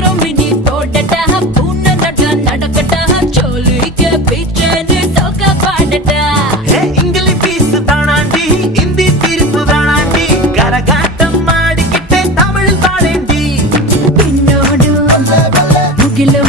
சீக்கிரம் மினி போடட்டா பூனை நட நடக்கட்டா சோலிக்க பீச்சனு சோக பாடட்டா இங்கிலீஷ் பீஸ் தானாண்டி இந்தி தீர்ப்பு தானாண்டி கரகாட்டம் ஆடிக்கிட்டே தமிழ் பாடேண்டி பின்னோடு முகிலும்